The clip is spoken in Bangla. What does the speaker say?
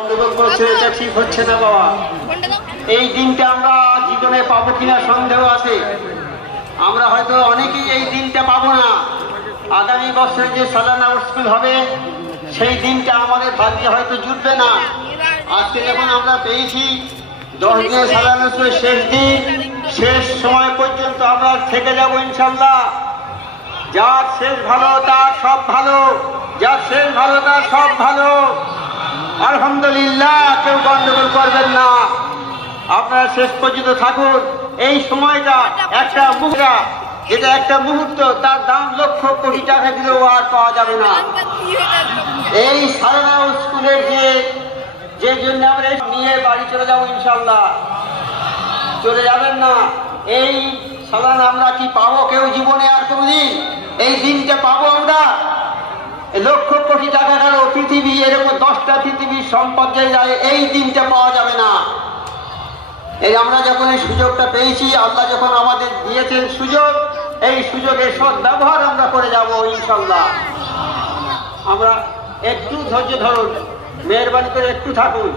গন্ডগোল করছে, এটা ঠিক হচ্ছে না বাবা। এই দিনটা আমরা জীবনে পাবো কিনা সন্দেহ আছে। আমরা হয়তো অনেকেই এই দিনটা পাবো না। আগামী বছরে যে সালানা স্কুল হবে সেই দিনটা আমাদের ভাগ্যে হয়তো জুটবে না। আজকে যখন আমরা পেয়েছি 10 দিনের সালানা স্কুলের শেষ দিন, শেষ সময় পর্যন্ত আমরা থেকে যাবো ইনশাল্লাহ। যার শেষ ভালো তার সব ভালো, যার শেষ ভালো তার সব ভালো। আলহামদুলিল্লাহ, কেউ গন্ডগোল করবেন না, আপনারা শেষ পর্যন্ত থাকুন। এই সময়টা একটা মুহূর্ত, যেটা একটা মুহূর্ত, তার দাম লক্ষ কোটি টাকা দিলেও আর পাওয়া যাবে না। এই সালানা স্কুলের যে জন্য আমরা নিয়ে বাড়ি চলে যাবো ইনশাল্লাহ, চলে যাবেন না। এই সালানা আমরা কি পাবো কেউ জীবনে আর কোনদিন? এই দিনটা পাবো আমরা? লক্ষ কোটি টাকা গেল পৃথিবী, এরকম 10টা পৃথিবীর সম্পদ যায়, এই দিনটা পাওয়া যাবে না। এই আমরা যখন এই সুযোগটা পেয়েছি, আল্লাহ যখন আমাদের দিয়েছেন সুযোগ, এই সুযোগের সৎ ব্যবহার আমরা করে যাব ইনশাল্লাহ। আমরা একটু ধৈর্য ধরুন, মেহরবানি করে একটু থাকুন।